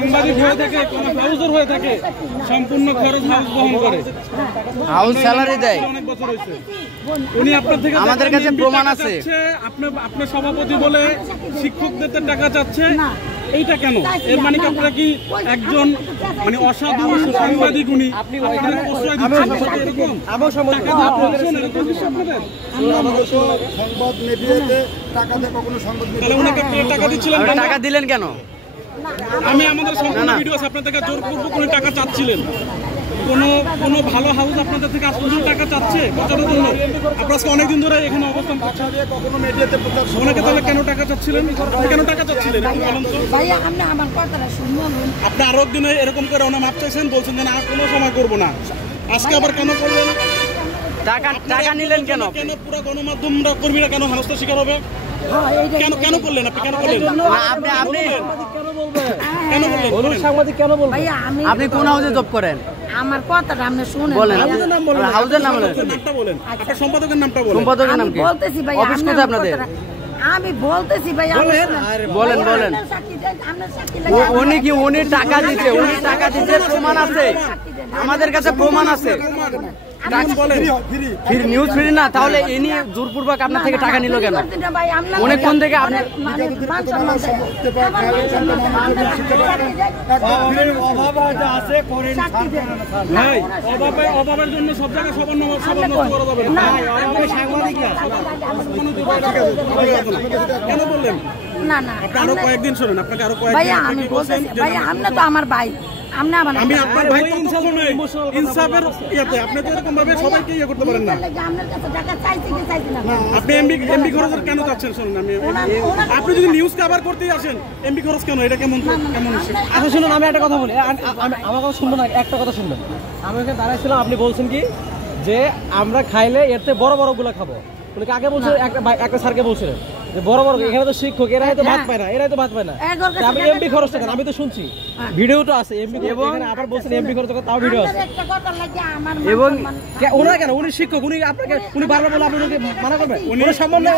সাংবাদিক হয়ে থাকে, কোন হাউজার হয়ে থাকে, সম্পূর্ণ খরচ হাউস বহন করে, হাউস স্যালারি দেয়। অনেক বছর হয়েছে। উনি আপনার থেকে আমাদের কাছে প্রমাণ আছে। আপনার সভাপতি বলে শিক্ষকদের টাকা চাচ্ছে, এইটা কেন? এর মানে কি আপনারা কি একজন মানে অসাধু সাংবাদিক উনি প্রশ্রয় দিচ্ছেন? এরকম সংবাদ মিডিয়াতে টাকা দিয়ে কখনো সংবাদ টাকা দিচ্ছিলেন, টাকা দিলেন কেন? আমি আমাদের সম্পূর্ণ ভিডিও আছে, আপনার থেকে জোরপূর্বক কোনো টাকা চাচ্ছিলেন? কোনো ভালো হাউস আপনাদের থেকে আসলে টাকা চাচ্ছে প্রচারের জন্য? আপনারা অনেকদিন ধরে এখানে অবস্থান করছেন, কখনো মিডিয়াতে প্রচার ওনাকে তাহলে কেন টাকা চাচ্ছিলেন? কেন টাকা চাচ্ছিলেন বলেন তো? আপনি আরো একদিন এরকম করে ওনা মাপ চাইছেন, বলছেন যে না কোনো সময় করবো না, আজকে আবার কেন করলেন? টাকা নিলেন কেন? কেন পুরো গণমাধ্যম কর্মীরা কেন হেনস্থার শিকার হবে? কেন করলেন আপনি? কেন করলেন? আপনি কোন হাউসে জব করেন? আমার কথাটা আপনি শুনেন, বলেন। হাউসের নাম বলেন, নামটা বলেন, আপনার সম্পাদকের নামটা বলেন। সম্পাদকের নাম কি? বলতেছি ভাই, অফিস কোথায় আপনাদের? আমি বলতেছি ভাই, বলেন। উনি টাকা দিচ্ছে, প্রমাণ আছে, আমাদের কাছে প্রমাণ আছে। নিউজ ফ্রি না, তাহলে ইনি জোরপূর্বক আপনার থেকে টাকা নিল কেন? উনি কোন থেকে আপনার অভাবের জন্য সব জায়গায় সবার নষ্ট করা যাবে না। কেন বললেন? না আরো কয়েকদিন শোনেন, আপনাকে আরো ভাইয়া আমি বলতেছি ভাইয়া, আপনি তো আমার ভাই, আমি আপনার ভাই ইনসাফের ইয়াতে আপনি তো এরকম ভাবে সবাইকে ইয়ে করতে পারেন না। আপনি এমবি খরচ কেন চাচ্ছেন? শুনুন, আপনি যদি নিউজ কভার করতেই আসেন, এমবি খরচ কেন? এটা কেমন? আচ্ছা শুনুন, আমি একটা কথা বলি, আমার কথা শুনবো না, একটা কথা শুনবেন। আমি ওখানে দাঁড়াইছিলাম, আপনি বলছেন কি যে আমরা খাইলে এর থেকে বড় বড় গুলা খাবো। উনি কাকে বলছেন? একটা স্যারকে বলছিলেন যে বড় বড়, এখানে তো শিক্ষক, এরাই তো ভাত পায় না, আপনি এমবি খরচ টাকা, আমি তো শুনছি, ভিডিওটা আছে এমবি, এবং আবার বলছেন এমবি খরচ টাকা, তাও ভিডিও আছে। এবং ওনারা কেন? উনি শিক্ষক, উনি আপনাকে উনি বারবার বলে আপনি মানা করবেন? উনি সম্মান নাই,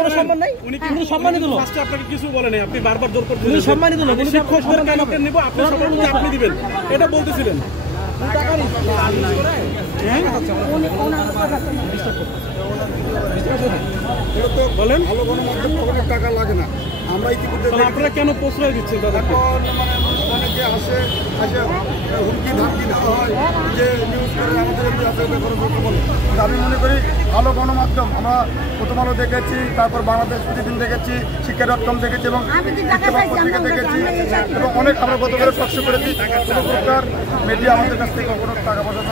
উনি সম্মানই দিল, আপনাকে কিছু বলে নাই, আপনি বারবার জোর করতে উনি সম্মানই দিল। উনি শিক্ষকদের কেন আপনি নিব, আপনি সবার আপনি দিবেন, এটা বলতেছিলেন। বলেন, ভালো গণমাধ্যম কখনো টাকা লাগে না। আমরা ইতিমধ্যে আপনারা কেন প্রশ্রয় দিচ্ছেন? অনেকে আসে হুমকি ধামকি দেওয়া হয় যে নিউজ করে আমাদের এমনি আছে, আমি মনে করি ভালো গণমাধ্যম আমরা প্রথম আলো দেখেছি, তারপর বাংলাদেশ প্রতিদিন দেখেছি, শিক্ষা.com দেখেছি, এবং পত্রিকা দেখেছি, এবং অনেক আমরা গত করে টকশো করেছি। কোনো প্রকার মিডিয়া আমাদের কাছ থেকে কোনো টাকা পয়সা